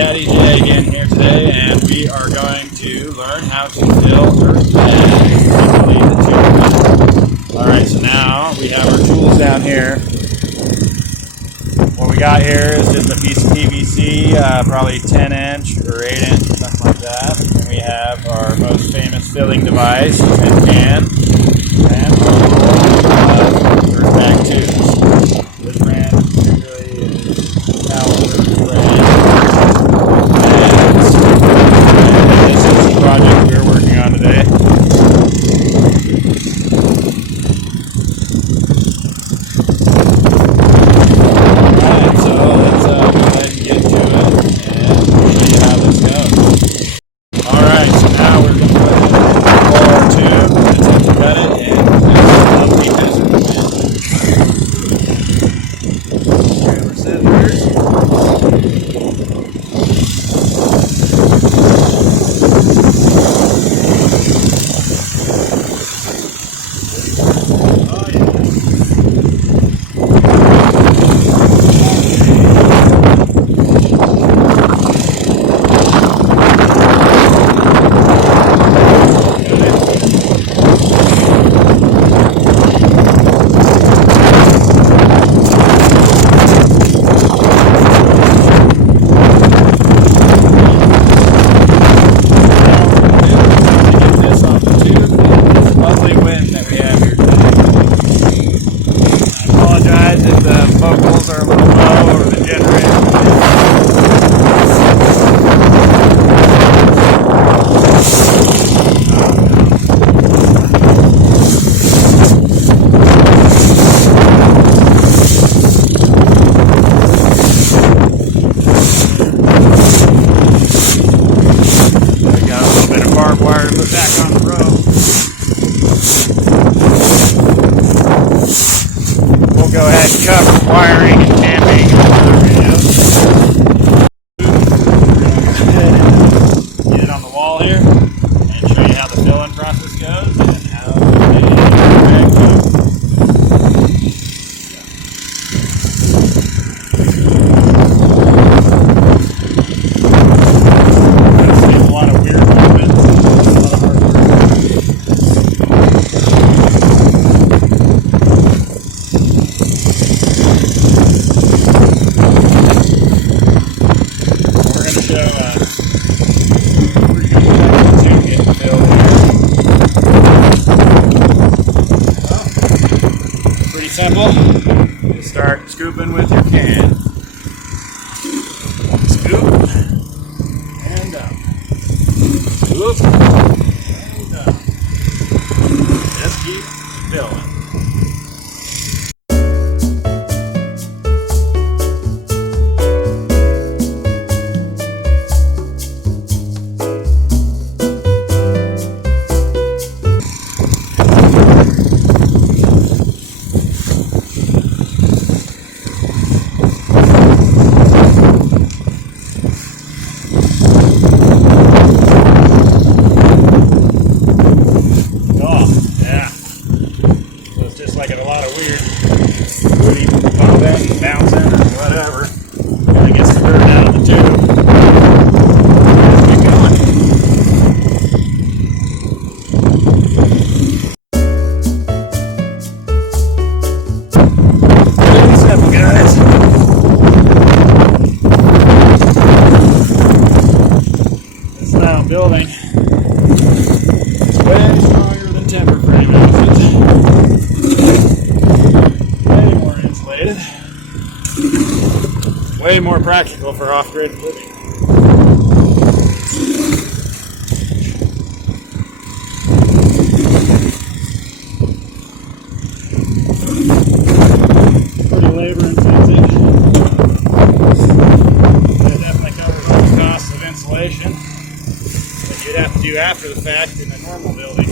Daddy J again here today, and we are going to learn how to fill Earthbag. Alright, so now we have our tools down here. What we got here is just a piece of PVC, probably 10 inch or 8 inch, something like that. And we have our most famous filling device, the tin can, and Earthbag tubes. This brand particularly is Caliber brand. And this is the project we're working on today. Alright, so let's go ahead and get to it and see how this goes. Alright, so now we're going to put it in our tube, attempt to cut it, and we'll keep this in the trailer scissors. Vocals are a little low over the generator. We got a little bit of barbed wire to put back on the rope. We'll go ahead and cover wiring and tamping in another video. We're going to go ahead and get it on the wall here and show you how the filling process goes and how the bag goes. I've seen a lot of weird movements, a lot of hard work. Simple. You start scooping with your can. Scoop and up. Scoop and up. Just keep filling. Like a lot of weird booty popping, bouncing, or whatever. And it gets the dirt out of the tube. Keep going. Pretty simple, guys. This style building is way stronger than timber frame houses. Way more practical for off-grid living. Pretty labor intensive. It definitely covers all the costs of insulation that you'd have to do after the fact in a normal building.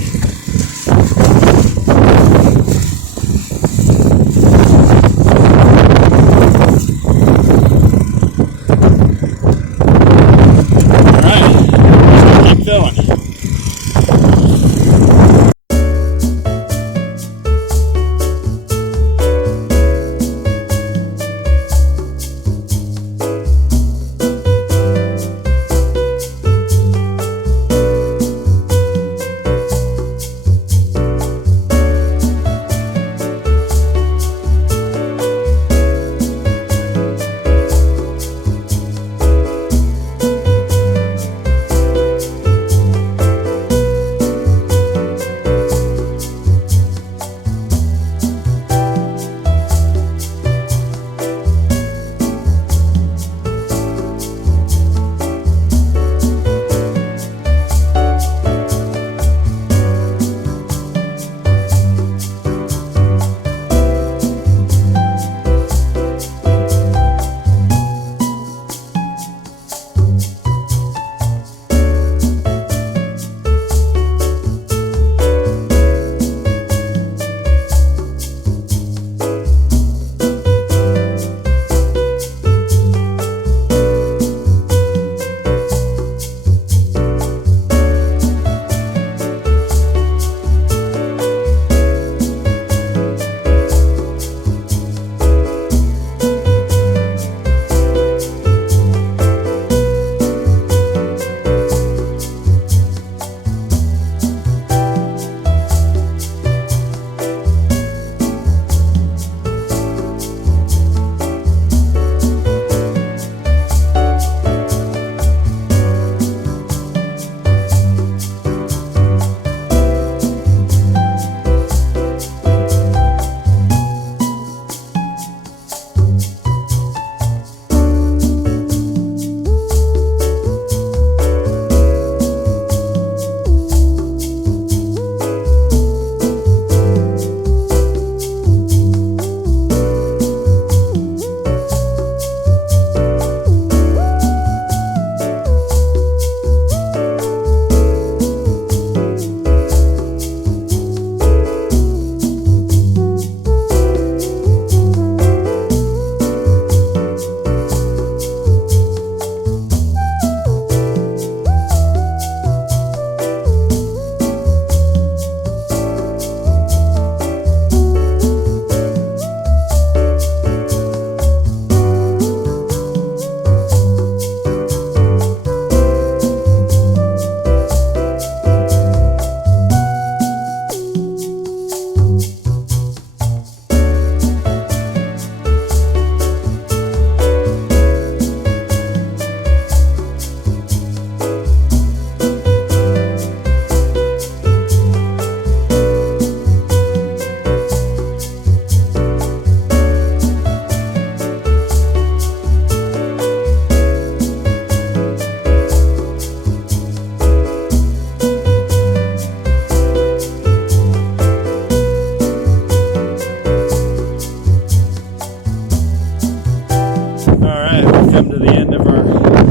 the end of our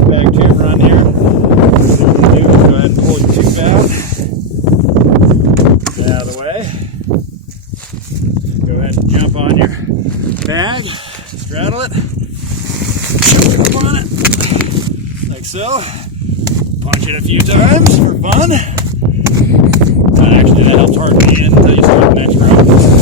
bag tube run here. What we're going to do is go ahead and pull your tube out. Get out of the way. Go ahead and jump on your bag, straddle it, put up on it, like so. Punch it a few times for fun. Actually, that helps harden the end until you start the next row.